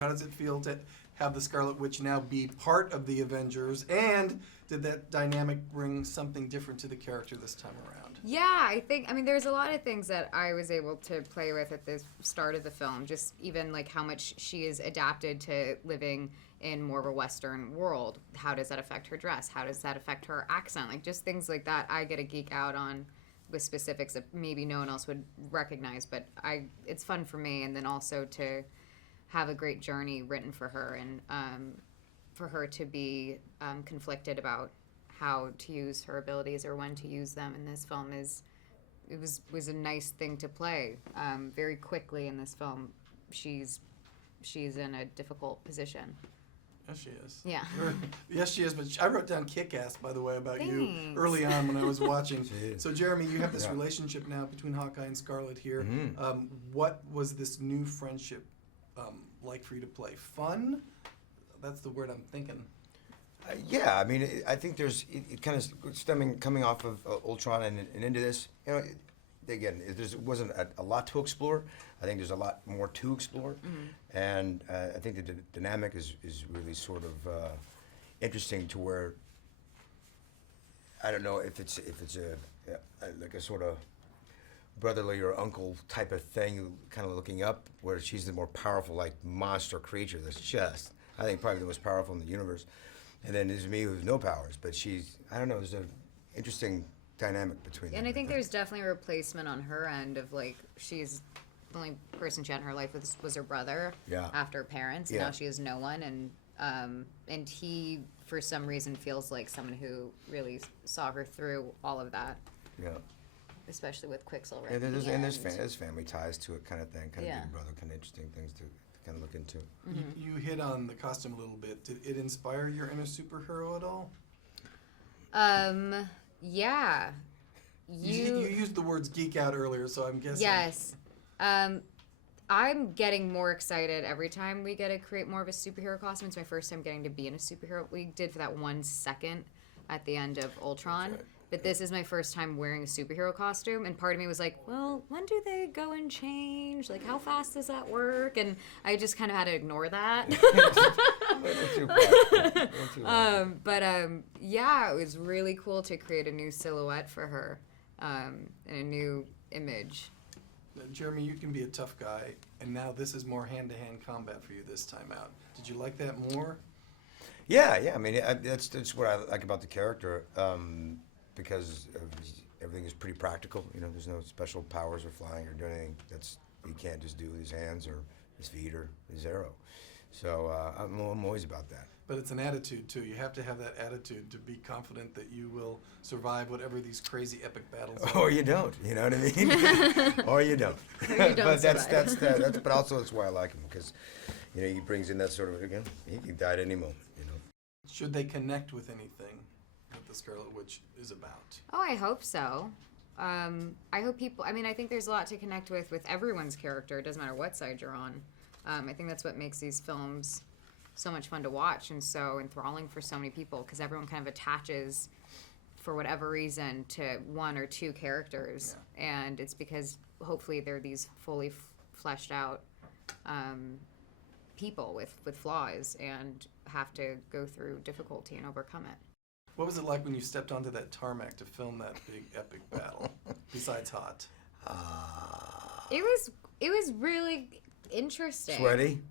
How does it feel to have the Scarlet Witch now be part of the Avengers? And did that dynamic bring something different to the character this time around? Yeah, I mean, there's a lot of things that I was able to play with at the start of the film. Just even like how much she is adapted to living in more of a Western world. How does that affect her dress? How does that affect her accent? Like just things like that I get a geek out on with specifics that maybe no one else would recognize. But it's fun for me, and then also to have a great journey written for her, and for her to be conflicted about how to use her abilities or when to use them in this film was a nice thing to play. Very quickly in this film, she's in a difficult position. Yes, she is. Yeah. Yes, she is. But I wrote down kick-ass, by the way, about Thanks. you early on when I was watching. So, Jeremy, you have this relationship now between Hawkeye and Scarlet here. Mm-hmm. What was this new friendship like for you to play? Fun? That's the word I'm thinking. Yeah, I mean, I think there's it kind of coming off of Ultron and into this. You know, again, there wasn't a lot to explore. I think there's a lot more to explore, and I think the dynamic is really sort of interesting to where I don't know if it's like a sort of brotherly or uncle type of thing, kind of looking up, where she's the more powerful, like, monster creature that's just, I think, probably the most powerful in the universe. And then there's me who's no powers, but she's, I don't know, there's an interesting dynamic between them. And I think there's definitely a replacement on her end of, like, she's the only person she had in her life was her brother after her parents, and now she has no one, and he, for some reason, feels like someone who really saw her through all of that. Yeah. Especially with Quicksilver. Yeah, there's family ties to it, kind of thing, kind of big brother, kind of interesting things to kind of look into. You hit on the costume a little bit. Did it inspire your inner superhero at all? Yeah. You used the words geek out earlier, so I'm guessing. Yes. I'm getting more excited every time we get to create more of a superhero costume. It's my first time getting to be in a superhero. We did for that 1 second at the end of Ultron. That's right. But this is my first time wearing a superhero costume, and part of me was like, well, when do they go and change? Like, how fast does that work? And I just kind of had to ignore that. Yeah, it was really cool to create a new silhouette for her, and a new image. Jeremy, you can be a tough guy, and now this is more hand-to-hand combat for you this time out. Did you like that more? Yeah. I mean, that's what I like about the character. Because everything is pretty practical. You know, there's no special powers or flying or doing anything you can't just do with his hands or his feet or his arrow. So I'm always about that. But it's an attitude, too. You have to have that attitude to be confident that you will survive whatever these crazy epic battles are. Or you don't, you know what I mean? Or you don't. But but also that's why I like him, because, you know, he brings in that sort of, again, he could die at any moment, you know. Should they connect with anything that the Scarlet Witch is about? Oh, I hope so. I hope people, I mean, I think there's a lot to connect with everyone's character. It doesn't matter what side you're on. I think that's what makes these films so much fun to watch and so enthralling for so many people, because everyone kind of attaches, for whatever reason, to one or two characters. Yeah. And it's because hopefully they're these fully fleshed out people with flaws and have to go through difficulty and overcome it. What was it like when you stepped onto that tarmac to film that big epic battle, besides hot? It was really interesting. Sweaty?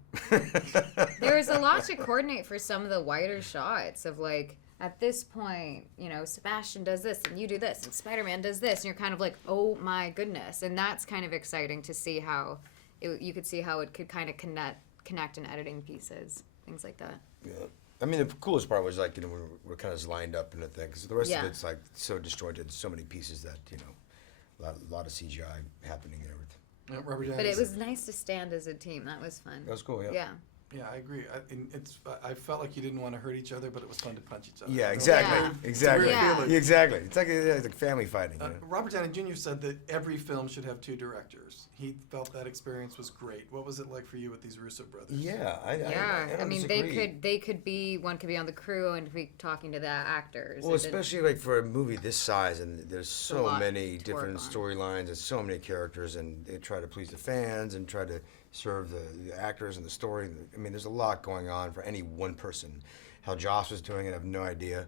There was a lot to coordinate for some of the wider shots of, like, at this point, you know, Sebastian does this and you do this and Spider-Man does this, and you're kind of like, oh my goodness. And that's kind of exciting to see how you could see how it could kind of connect in editing pieces, things like that. Yeah. I mean, the coolest part was, like, you know, we're kind of lined up in a thing, because the rest of it's, like, so disjointed, so many pieces that, you know, a lot of CGI happening there. But it was nice to stand as a team. That was fun. That was cool, yeah. Yeah. Yeah, I agree. I felt like you didn't want to hurt each other, but it was fun to punch each other. Yeah, exactly. Yeah. Exactly. Yeah. Exactly. It's like family fighting. You know? Robert Downey Jr. said that every film should have two directors. He felt that experience was great. What was it like for you with these Russo brothers? Yeah, I mean, disagree. they could be, one could be on the crew and be talking to the actors. Well, especially like for a movie this size, and there's so many different storylines and so many characters, and they try to please the fans and try to serve the actors and the story. I mean, there's a lot going on for any one person. How Joss was doing it, I have no idea.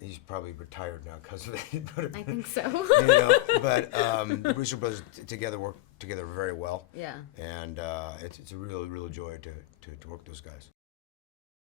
He's probably retired now because of it. But, I think so. you know, but the Brewster brothers together work together very well. Yeah. And it's a real joy to work with those guys.